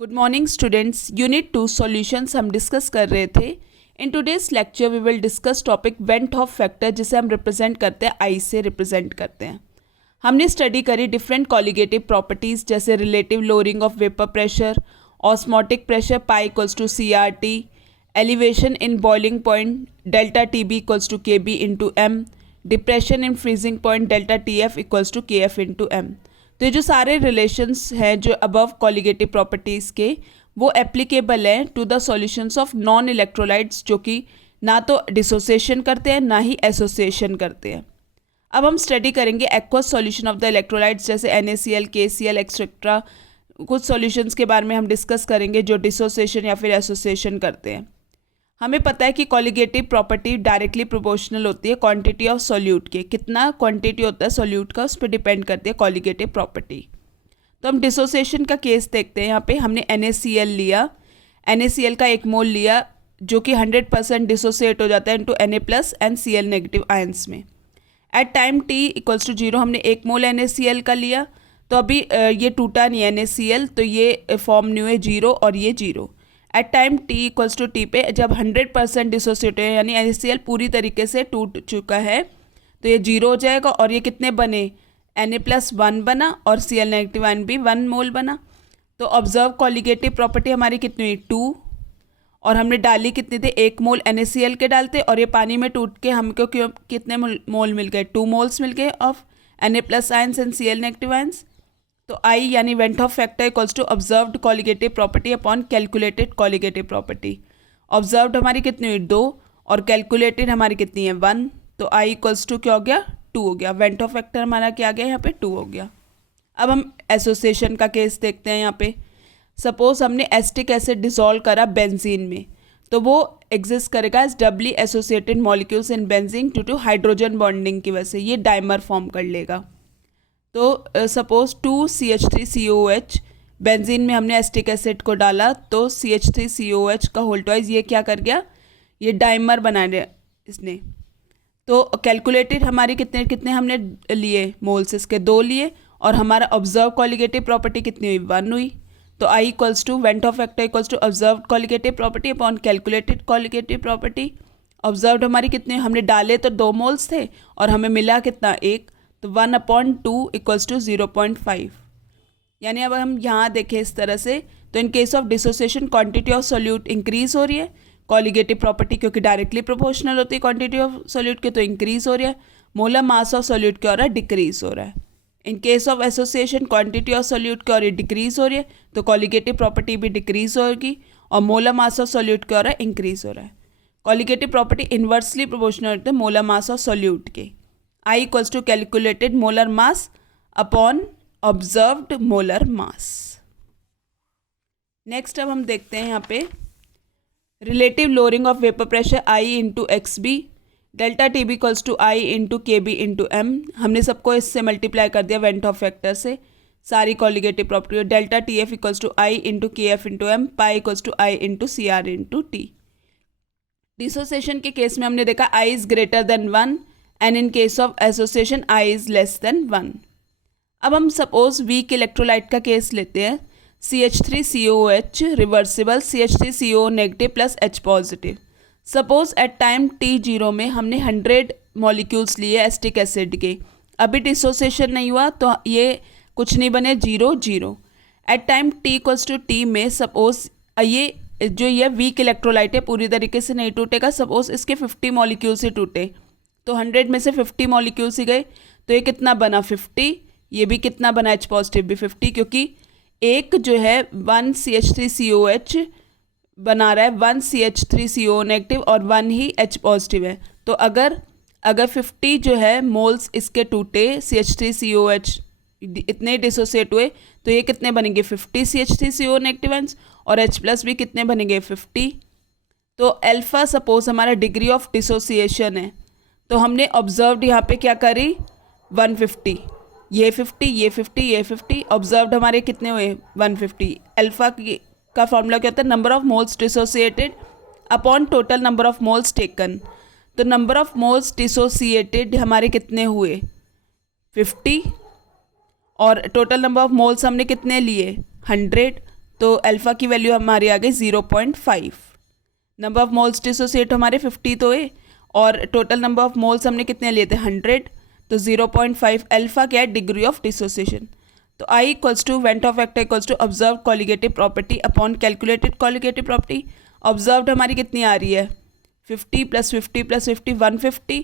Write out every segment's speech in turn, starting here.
Good morning students. Unit 2 solutions हम discuss कर रहे थे। In today's lecture we will discuss topic van't Hoff factor, जिसे हम रिप्रेजेंट करते हैं आई से रिप्रेजेंट करते हैं। हमने स्टडी करी डिफरेंट कॉलिगेटिव प्रॉपर्टीज़ जैसे relative lowering of vapour pressure, osmotic pressure pi equals to C R T, elevation in boiling point delta T B equals to K B into M, depression in freezing point delta T F equals to K F into M. तो ये जो सारे relations हैं जो above colligative properties के, वो applicable हैं to the solutions of non electrolytes, जो कि ना तो डिसोसिएशन करते हैं ना ही एसोसिएशन करते हैं। अब हम स्टडी करेंगे aqueous solution of the electrolytes जैसे NaCl, KCl एक्सेट्रा। कुछ सॉल्यूशंस के बारे में हम डिस्कस करेंगे जो डिसोसिएशन या फिर एसोसिएशन करते हैं। हमें पता है कि कॉलिगेटिव प्रॉपर्टी डायरेक्टली प्रोपोर्शनल होती है क्वांटिटी ऑफ सॉल्यूट के। कितना क्वांटिटी होता है सॉल्यूट का, उस पर डिपेंड करती है कॉलिगेटिव प्रॉपर्टी। तो हम डिसोसिएशन का केस देखते हैं। यहाँ पे हमने NaCl लिया, NaCl का 1 मोल लिया जो कि 100% डिसोसिएट हो जाता है into Na+ and Cl negative ions में। At time t equals to 0 हमने 1 मोल NaCl का लिया, तो अभी ये टूटा नहीं NaCl, तो ये फॉर्म न्यू है 0 और ये 0। At time t equals to t पे जब 100% डिसोसिएट है यानी NaCl पूरी तरीके से टूट चुका है, तो ये 0 हो जाएगा। और ये कितने बने, Na+1 बना और Cl नेगेटिव आयन भी 1 मोल बना। तो ऑब्जर्व कॉलिगेटिव प्रॉपर्टी हमारी कितनी हुई 2, और हमने डाली कितने थे 1 मोल NaCl के डालते, और ये पानी में टूट के हमको कितने मोल मिल गए, 2 मोल्स मिल गए of Na+ ions and Cl negative ions. तो आई यानी van't Hoff factor equals to observed colligative property upon calculated colligative property. Observed हमारी कितनी हुई 2 और कैलकुलेटेड हमारी कितनी है 1, तो आई इक्वल्स टू क्या हो गया 2 हो गया। वेंट ऑफ फैक्टर हमारा क्या आ गया यहाँ पे 2 हो गया। अब हम एसोसिएशन का केस देखते हैं। यहाँ पे सपोज हमने एसिटिक एसिड डिसॉल्व करा बेंजीन में, तो वो एग्जिस्ट करेगा as doubly associated molecules in benzene due to hydrogen bonding की वजह से ये डाइमर फॉर्म कर लेगा। तो सपोज 2CH3COOH बेंजीन में हमने एसिटिक एसिड को डाला, तो CH3COOH का होल ट्वाइस ये क्या कर गया, ये डाइमर बना दिया इसने। तो कैलकुलेटेड हमारी कितने कितने हमने लिए मोल्स, इसके 2 लिए, और हमारा ऑब्जर्व कॉलिगेटिव प्रॉपर्टी कितनी हुई 1 हुई। तो I equals to van't Hoff factor equals to observe colligative property upon calculated colligative property. Observed हमारी कितने, हमने डाले तो 2 मोल्स थे और हमें मिला कितना 1, तो 1/2 इक्वल्स टू 0.5। यानी अब हम यहाँ देखें इस तरह से, तो इन case of dissociation quantity of solute increase हो रही है, कॉलिगेटिव प्रॉपर्टी क्योंकि डायरेक्टली प्रोपोर्शनल होती है क्वांटिटी ऑफ सॉल्यूट के, तो इंक्रीज हो रही है। मोलर मास ऑफ सॉल्यूट क्या हो रहा है, डिक्रीज हो रहा है। इन case of association quantity of solute क्या हो रही है, डिक्रीज हो रही है, तो कॉलिगेटिव प्रॉपर्टी भी डिक्रीज होगी, और मोलर मास ऑफ सॉल्यूट क्या हो रहा है, इंक्रीज हो रहा है। कॉलिगेटिव प्रॉपर्टी इन्वर्सली प्रोपोर्शनल होती है मोलर मास ऑफ सॉल्यूट के। I equals to calculated molar mass upon observed molar mass. Next अब हम देखते हैं यहाँ पे relative lowering of vapour pressure I into XB delta T B equals to I into K B into M. हमने सबको इससे मल्टीप्लाई कर दिया वेंट ऑफ फैक्टर से, सारी colligative property. Delta T F equals to I into K F into M, pi equals to I into C R into T. Dissociation के case में हमने देखा I is greater than 1 and in case of association I is less than 1। अब हम suppose weak electrolyte का case लेते हैं, CH3COOH reversible CH3CO negative plus H positive. Suppose at time t0 में हमने 100 मॉलिक्यूल्स लिए एसिटिक एसिड के, अभी डिसोसिएशन नहीं हुआ तो ये कुछ नहीं बने 0 0। At time t equals to t में सपोज ये वीक इलेक्ट्रोलाइट है पूरी तरीके से नहीं टूटेगा, सपोज इसके 50 मॉलिक्यूल्स ही टूटे, तो 100 में से 50 मॉलिक्यूल्स ही गए, तो ये कितना बना 50, ये भी कितना बना H पॉजिटिव भी 50, क्योंकि एक जो है 1 CH3COH बना रहा है 1 CH3CO नेगेटिव और 1 ही H पॉजिटिव है। तो अगर 50 जो है मोल्स इसके टूटे CH3COH इतने डिसोसिएट हुए, तो ये कितने बनेंगे 50 CH3CO नेगेटिव आयंस, और H+ भी कितने बनेंगे 50। तो अल्फा सपोज हमारा डिग्री ऑफ डिसोसिएशन है, तो हमने ऑब्जर्व्ड यहाँ पे क्या करी 150, ये 50 ये 50 ये 50, ऑब्जर्व्ड हमारे कितने हुए 150। अल्फा का फॉर्मूला क्या होता है, number of moles dissociated upon total number of moles taken. तो नंबर ऑफ मोल्स डिसोसिएटेड हमारे कितने हुए 50, और टोटल नंबर ऑफ मोल्स हमने कितने लिए 100, तो अल्फ़ा की वैल्यू हमारी आ गई 0.5। नंबर ऑफ मोल्स डिसोसिएट हमारे 50 तो है, और टोटल नंबर ऑफ मोल्स हमने कितने लिए थे 100, तो 0.5 अल्फ़ा क्या है डिग्री ऑफ डिसोसिएशन। तो I equals to van't Hoff factor equals to observe colligative property upon calculated colligative property. Observed हमारी कितनी आ रही है 50 + 50 + 50 150,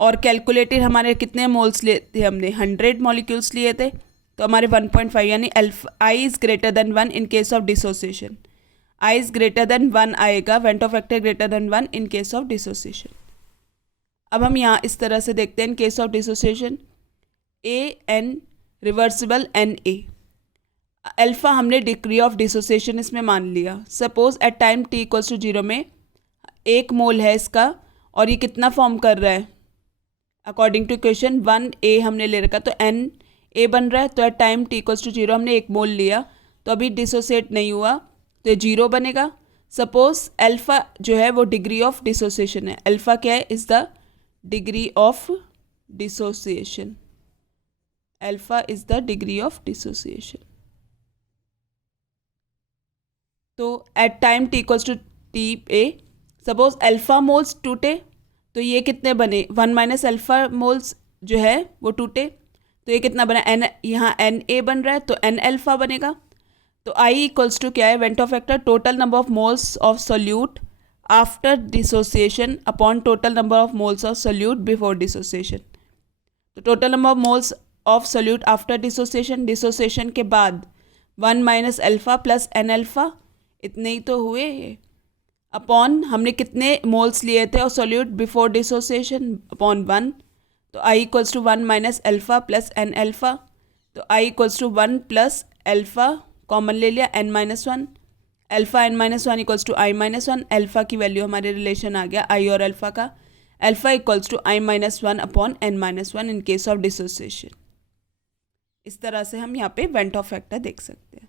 और कैलकुलेटेड हमारे कितने मोल्स लिए थे हमने 100 मॉलिक्यूल्स लिए थे, तो हमारे 1.5 यानी alpha i is greater than 1 in case of dissociation. I is greater than 1 आएगा, van't Hoff factor greater than 1 in case of dissociation. अब हम यहाँ इस तरह से देखते हैं in case of dissociation A n reversible n A. Alpha हमने डिग्री ऑफ डिसोसिएशन इसमें मान लिया। Suppose at time t equals to 0 में 1 मोल है इसका, और ये कितना फॉर्म कर रहा है अकॉर्डिंग टू इक्वेशन 1A हमने ले रखा, तो एन ए बन रहा है। तो at time t equals to 0 हमने 1 मोल लिया, तो अभी डिसोसिएट नहीं हुआ, तो ये 0 बनेगा। सपोज अल्फ़ा जो है वो डिग्री ऑफ डिसोसिएशन है। अल्फ़ा क्या है is the degree of dissociation. Alpha is the degree of dissociation. तो at time t equals to T A, suppose alpha moles टूटे, तो ये कितने बने 1 - अल्फ़ा मोल्स जो है वो टूटे, तो ये कितना बना एन, यहाँ एन ए बन रहा है, तो एन अल्फ़ा बनेगा। तो आई इक्वल्स टू क्या है van't Hoff factor total number of moles of solute after dissociation upon total number of moles of solute before dissociation. तो total number of moles of solute after dissociation, dissociation के बाद 1 - alpha plus N alpha, इतने ही तो हुए, upon हमने कितने moles लिए थे और सोल्यूट बिफोर डिसोसिएशन अपॉन 1, तो I equals to 1 - alpha plus N alpha, तो I equals to 1 + alpha common ले लिया n-1, alpha n-1 equals to i-1। Alpha की वैल्यू हमारे रिलेशन आ गया आई और अल्फ़ा का, alpha equals to i-1 upon n-1 in case of dissociation. इस तरह से हम यहाँ पे वेंट ऑफ वेक्टर देख सकते हैं।